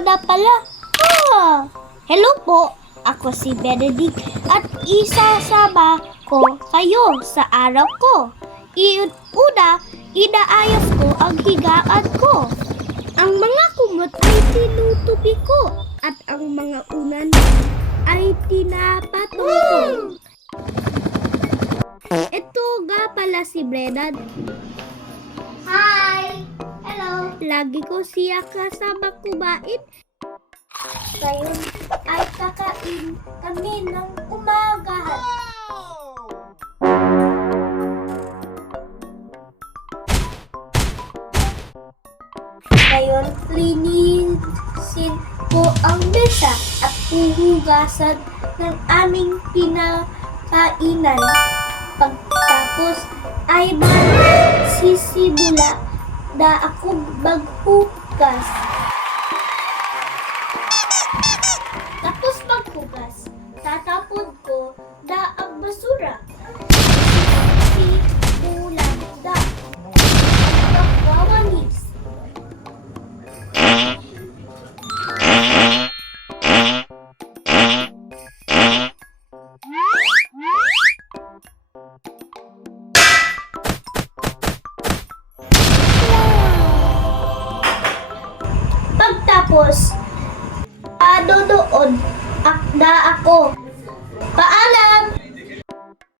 na pala. Hello po, ako si Benedict at isasama ko kayo sa araw ko. Inaayos ko ang higaan ko. Ang mga kumot ay tinutupi ko at ang mga unan ay tinapatong ko. Ito nga pala si Brennan. Hi! Hello! Lagi ko siya kasama kumain. Ngayon ay kakain kami ng umagahan. Ngayon, linisin ko ang mesa at huhugasan ng aming pinakainan. Pagtapos ay magsisimula na ako maghugas. Tapos maghugas, tatapon ko na ang basura. Simulan na magwawalis. Pagtapos, doon na ako. Paalam!